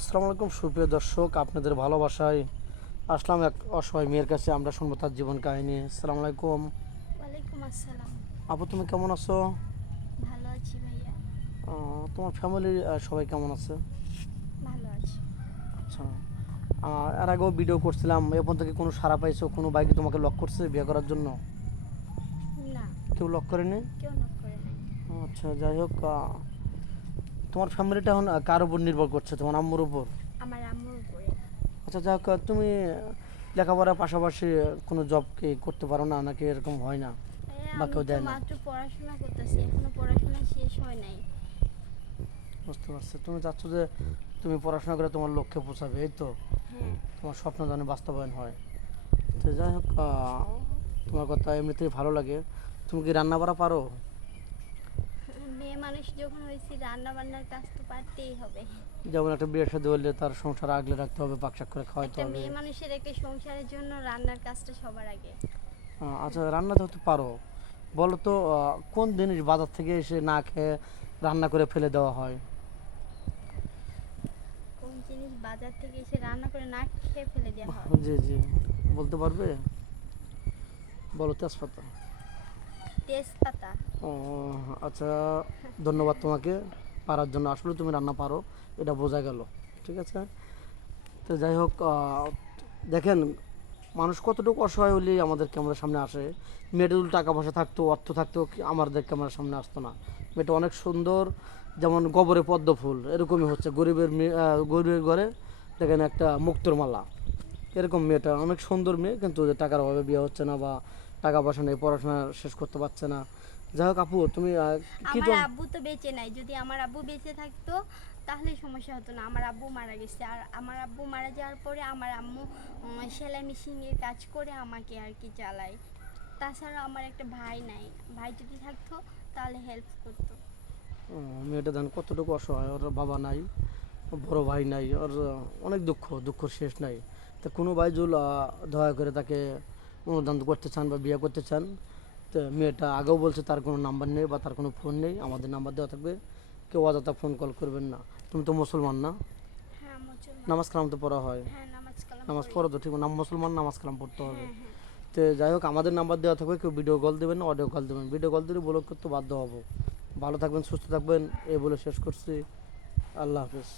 আসসালামু আলাইকুম সুপ্রিয় দর্শক, আপনাদের ভালোবাসায় আসলাম এক অসহায় মেয়ের কাছে। আমরা শুনবো তার জীবন কাহিনী। আসসালামু আলাইকুম। ওয়ালাইকুম আসসালাম। আপু, তুমি কেমন আছো? ভালো আছি ভাইয়া। তোমার ফ্যামিলির সবাই কেমন আছে? ভালো আছি। আচ্ছা, এর আগেও ভিডিও করছিলাম, এখন থেকে কোনো সাড়া পাইছো? কোনো বাইকে তোমাকে লক করছে বিয়ে করার জন্য? না, কেউ লক করেনি? কেউ নক করে নাই। আচ্ছা, যাই হোক, তোমার ফ্যামিলিটা এখন কার উপর নির্ভর করছে? তোমার আম্মুর উপর? আমার আম্মুর উপরে। আচ্ছা, যাই হোক, তুমি লেখাপড়ার পাশাপাশি কোনো জব কি করতে পারো না, নাকি এরকম হয় না বা আমি কেউ তো দেয় না? মাত্র পড়াশোনা করতেছি, এখনো পড়াশোনা শেষ হয় নাই। বুঝতে পারছি, তুমি চাচ্ছ যে তুমি পড়াশোনা করে তোমার লক্ষ্যে পৌঁছাবে, এই তো? হ্যাঁ। তোমার স্বপ্ন যেন বাস্তবায়ন হয়। তো যাই হোক, তোমার কথা এমনিতেই ভালো লাগে। তুমি কি রান্না বাড়া পারো? মেয়ে মানুষ যখন হয়েছি, রান্না বান্নার কাজ তো পারতেই হবে। যেমন একটা বিয়ের সাথে হলে তার সংসার আগলে রাখতে হবে, পাকশাক করে খাওয়াইতে একটা হবে। মেয়ে মানুষের একটা সংসারের জন্য রান্নার কাজটা সবার আগে। আচ্ছা, রান্না যেহেতু পারো, বলো তো কোন জিনিস বাজার থেকে এসে না খেয়ে রান্না করে ফেলে দেওয়া হয়? কোন জিনিস বাজার থেকে এসে রান্না করে না খেয়ে ফেলে দেওয়া হয়? জি জি, বলতে পারবে? বলো। তেজপাতা। তেজপাতা। ও, আচ্ছা, ধন্যবাদ তোমাকে পারার জন্য। আসলে তুমি রান্না পারো, এটা বোঝা গেল। ঠিক আছে। তো যাই হোক, দেখেন, মানুষ কতটুকু অসহায় হলেই আমাদের ক্যামেরার সামনে আসে। মেয়েটা যদি টাকা পয়সা থাকতো, অর্থ থাকতো, আমাদের ক্যামেরার সামনে আসতো না। মেয়েটা অনেক সুন্দর, যেমন গোবরে পদ্ম ফুল, এরকমই হচ্ছে। গরিবের মেয়ে, গরিবের ঘরে দেখেন একটা মুক্তোর মালা, এরকম মেয়েটা অনেক সুন্দর মেয়ে, কিন্তু যে টাকার অভাবে বিয়ে হচ্ছে না, বা টাকা পয়সা নেই, পড়াশোনা শেষ করতে পারছে না। যাই হোক আপু, তুমি কি আমার জন? আব্বু তো বেঁচে নাই, যদি আমার আব্বু বেঁচে থাকতো তাহলে সমস্যা হতো না। আমার আব্বু মারা গেছে, আর আমার আব্বু মারা যাওয়ার পরে আমার আম্মু সেলাই মেশিনের কাজ করে আমাকে আর কি চালায়। তাছাড়া আমার একটা ভাই নাই, ভাই যদি থাকতো তাহলে হেল্প করতো। মেয়েটা দেন কতটুকু অসহায়, ওর বাবা নাই, বড় ভাই নাই, ওর অনেক দুঃখ, দুঃখর শেষ নাই। তা কোনো ভাইজুল দয়া করে তাকে অনুদান করতে চান বা বিয়ে করতে চান, তো মেয়েটা আগেও বলছে তার কোনো নাম্বার নেই বা তার কোনো ফোন নেই, আমাদের নাম্বার দেওয়া থাকবে, কেউ অযথা ফোন কল করবেন না। তুমি তো মুসলমান না? হ্যাঁ মুসলমান। নামাজ কালাম তো পড়া হয়? হ্যাঁ নামাজ কালাম নামাজ পড়ি। পড়ো তো, ঠিক নাম মুসলমান, নামাজ কালাম পড়তে হবে। হ্যাঁ হ্যাঁ। তো যাই হোক, আমাদের নাম্বার দেওয়া থাকবে, কেউ ভিডিও কল দেবেন না, অডিও কল দেবেন। ভিডিও কল দিলে ব্লক করতে বাধ্য হবো। ভালো থাকবেন, সুস্থ থাকবেন, এই বলে শেষ করছি। আল্লাহ হাফিজ।